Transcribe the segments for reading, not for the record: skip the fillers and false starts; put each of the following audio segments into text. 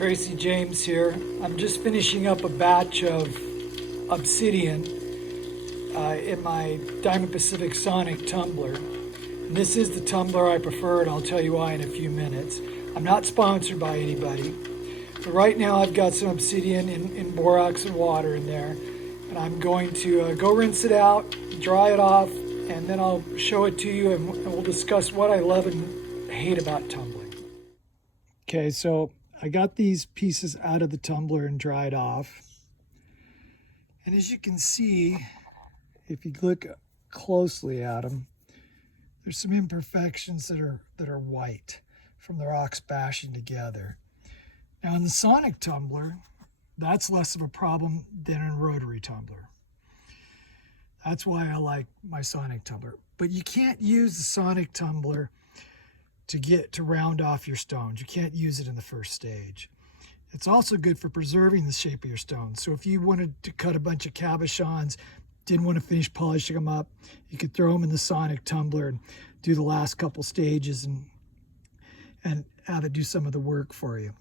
Tracy James here. I'm just finishing up a batch of Obsidian in my Diamond Pacific Sonic tumbler. And this is the tumbler I prefer, and I'll tell you why in a few minutes. I'm not sponsored by anybody, but right now I've got some Obsidian in borax and water in there, and I'm going to go rinse it out, dry it off, and then I'll show it to you, and we'll discuss what I love and hate about tumbling. Okay, so I got these pieces out of the tumbler and dried off. And as you can see, if you look closely at them, there's some imperfections that are white from the rocks bashing together. Now in the Sonic tumbler, that's less of a problem than in rotary tumbler. That's why I like my Sonic tumbler. But you can't use the Sonic tumbler to round off your stones. You can't use it in the first stage. It's also good for preserving the shape of your stones. So if you wanted to cut a bunch of cabochons, didn't want to finish polishing them up, you could throw them in the Sonic tumbler and do the last couple stages and have it do some of the work for you.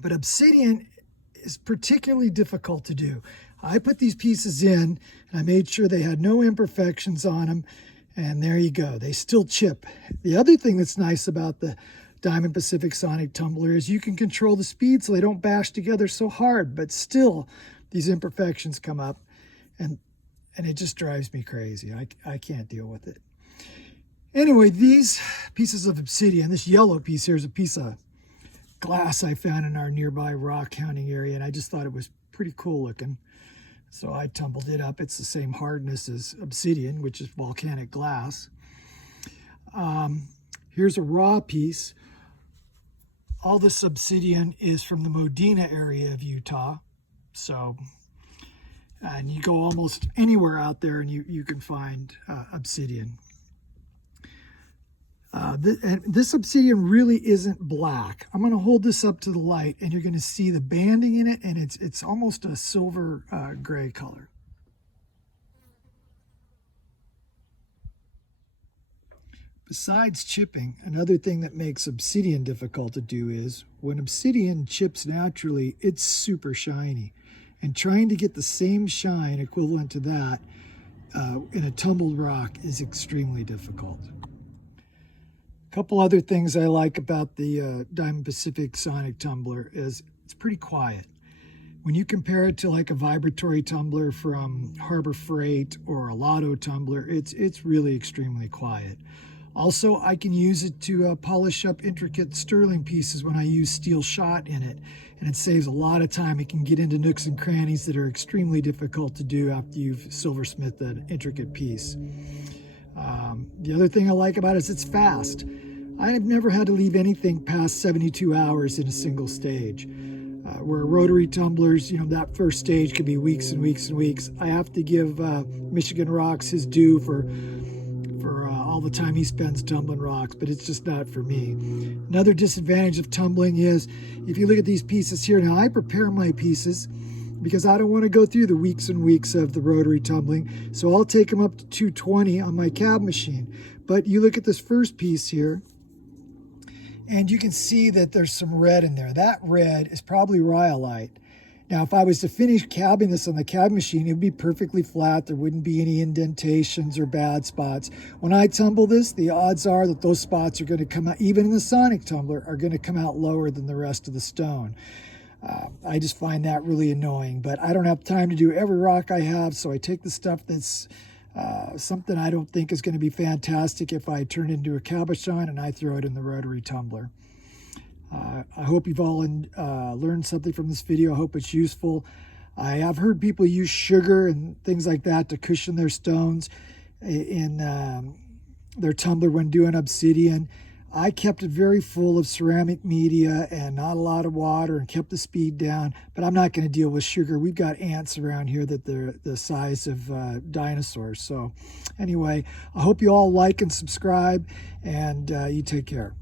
But Obsidian is particularly difficult to do. I put these pieces in and I made sure they had no imperfections on them. And there you go, they still chip. The other thing that's nice about the Diamond Pacific Sonic tumbler is you can control the speed so they don't bash together so hard, but still these imperfections come up and it just drives me crazy. I can't deal with it. Anyway, these pieces of Obsidian, this yellow piece here is a piece of glass I found in our nearby rockhounding area, and I just thought it was pretty cool looking. So I tumbled it up. It's the same hardness as Obsidian, which is volcanic glass. Here's a raw piece. All this Obsidian is from the Modena area of Utah. So, and you go almost anywhere out there and you can find Obsidian. This Obsidian really isn't black. I'm going to hold this up to the light and you're going to see the banding in it, and it's almost a silver gray color. Besides chipping, another thing that makes Obsidian difficult to do is when Obsidian chips naturally, it's super shiny. And trying to get the same shine equivalent to that in a tumbled rock is extremely difficult. A couple other things I like about the Diamond Pacific Sonic tumbler is it's pretty quiet. When you compare it to like a vibratory tumbler from Harbor Freight or a Lotto tumbler, it's really extremely quiet. Also, I can use it to polish up intricate sterling pieces when I use steel shot in it, and it saves a lot of time. It can get into nooks and crannies that are extremely difficult to do after you've silversmithed an intricate piece. The other thing I like about it is it's fast. I've never had to leave anything past 72 hours in a single stage. Where rotary tumblers, that first stage could be weeks and weeks and weeks. I have to give Michigan Rocks his due for all the time he spends tumbling rocks, but it's just not for me. Another disadvantage of tumbling is if you look at these pieces here, now I prepare my pieces because I don't want to go through the weeks and weeks of the rotary tumbling, so I'll take them up to 220 on my cab machine. But you look at this first piece here, and you can see that there's some red in there. That red is probably rhyolite. Now, if I was to finish cabbing this on the cab machine, it would be perfectly flat. There wouldn't be any indentations or bad spots. When I tumble this, the odds are that those spots are going to come out, even in the Sonic tumbler, are going to come out lower than the rest of the stone. I just find that really annoying, but I don't have time to do every rock I have, so I take the stuff that's something I don't think is going to be fantastic if I turn it into a cabochon, and I throw it in the rotary tumbler. I hope you've all learned something from this video. I hope it's useful. I have heard people use sugar and things like that to cushion their stones in their tumbler when doing Obsidian. I kept it very full of ceramic media and not a lot of water and kept the speed down, but I'm not going to deal with sugar. We've got ants around here that they're the size of dinosaurs. So anyway, I hope you all like and subscribe, and you take care.